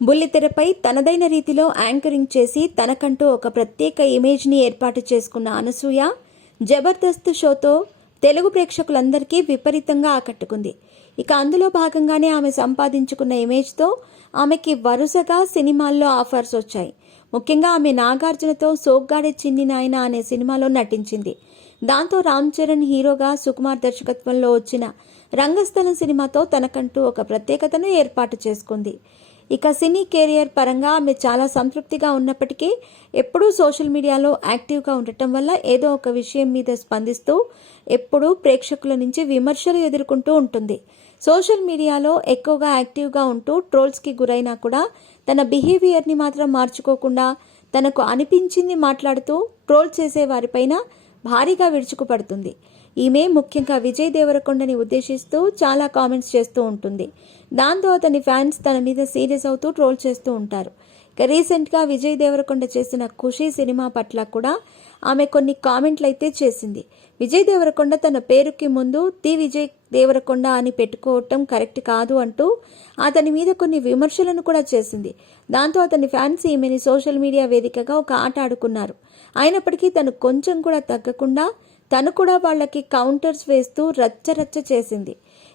బుల్లితెరపై తనదైన రీతిలో యాంకరింగ్ చేసి తనకంటూ ఒక ప్రత్యేక ఇమేజ్ని ఏర్పాటు చేసుకున్న అనసూయ జబర్దస్త్ షోతో తెలుగు ప్రేక్షకులందరికీ విపరీతంగా ఆకట్టుకుంది. ఇక అందులో భాగంగానే ఆమె సంపాదించుకున్న ఇమేజ్తో ఆమెకి వరుసగా సినిమాల్లో ఆఫర్స్ వచ్చాయి. ముఖ్యంగా ఆమె నాగార్జునతో సోగ్గాడే చిన్ని నాయన అనే సినిమాలో నటించింది. దాంతో రామ్ చరణ్ హీరోగా, సుకుమార్ దర్శకత్వంలో వచ్చిన రంగస్థలం సినిమాతో తనకంటూ ఒక ప్రత్యేకతను ఏర్పాటు చేసుకుంది. ఇక సినీ కెరియర్ పరంగా ఆమె చాలా సంతృప్తిగా ఉన్నప్పటికీ ఎప్పుడూ సోషల్ మీడియాలో యాక్టివ్గా ఉండటం వల్ల ఏదో ఒక విషయం మీద స్పందిస్తూ ఎప్పుడూ ప్రేక్షకుల నుంచి విమర్శలు ఎదుర్కొంటూ ఉంటుంది. సోషల్ మీడియాలో ఎక్కువగా యాక్టివ్గా ఉంటూ ట్రోల్స్కి గురైనా కూడా తన బిహేవియర్ని మాత్రం మార్చుకోకుండా తనకు అనిపించింది మాట్లాడుతూ ట్రోల్ చేసే వారిపైన భారీగా విరుచుకుపడుతుంది. ఈమె ముఖ్యంగా విజయ్ దేవరకొండని ఉద్దేశిస్తూ చాలా కామెంట్స్ చేస్తూ ఉంటుంది. దాంతో అతని ఫ్యాన్స్ తన మీద సీరియస్ అవుతూ ట్రోల్ చేస్తూ ఉంటారు. ఇక రీసెంట్గా విజయ్ దేవరకొండ చేసిన ఖుషీ సినిమా పట్ల కూడా ఆమె కొన్ని కామెంట్లు అయితే చేసింది. విజయ్ దేవరకొండ తన పేరుకి ముందు ది విజయ్ దేవరకొండ అని పెట్టుకోవటం కరెక్ట్ కాదు అంటూ అతని మీద కొన్ని విమర్శలను కూడా చేసింది. దాంతో అతని ఫ్యాన్స్ ఈమెని సోషల్ మీడియా వేదికగా ఒక ఆట ఆడుకున్నారు. అయినప్పటికీ తను కొంచెం కూడా తగ్గకుండా తను కూడా వాళ్ళకి కౌంటర్స్ వేస్తూ రచ్చరచ్చ చేసింది.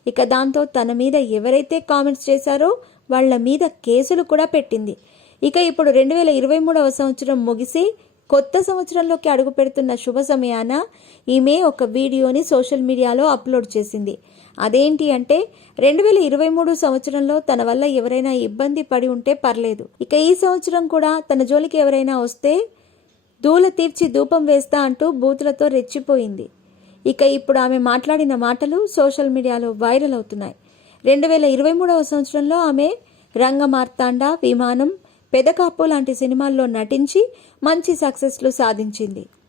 ఇక దాంతో తన మీద ఎవరైతే కామెంట్స్ చేశారో వాళ్ళ మీద కేసులు కూడా పెట్టింది. ఇక ఇప్పుడు 2023వ సంవత్సరం ముగిసి కొత్త సంవత్సరంలోకి అడుగు పెడుతున్న శుభ సమయాన ఈమె ఒక వీడియోని సోషల్ మీడియాలో అప్లోడ్ చేసింది. అదేంటి అంటే 2023 సంవత్సరంలో తన వల్ల ఎవరైనా ఇబ్బంది పడి ఉంటే పర్లేదు, ఇక ఈ సంవత్సరం కూడా తన జోలికి ఎవరైనా వస్తే దూల తీర్చి ధూపం వేస్తా అంటూ బూతులతో రెచ్చిపోయింది. ఇక ఇప్పుడు ఆమె మాట్లాడిన మాటలు సోషల్ మీడియాలో వైరల్ అవుతున్నాయి. 2023వ సంవత్సరంలో ఆమె రంగమార్తాండ, విమానం, పెదకాపు లాంటి సినిమాల్లో నటించి మంచి సక్సెస్లు సాధించింది.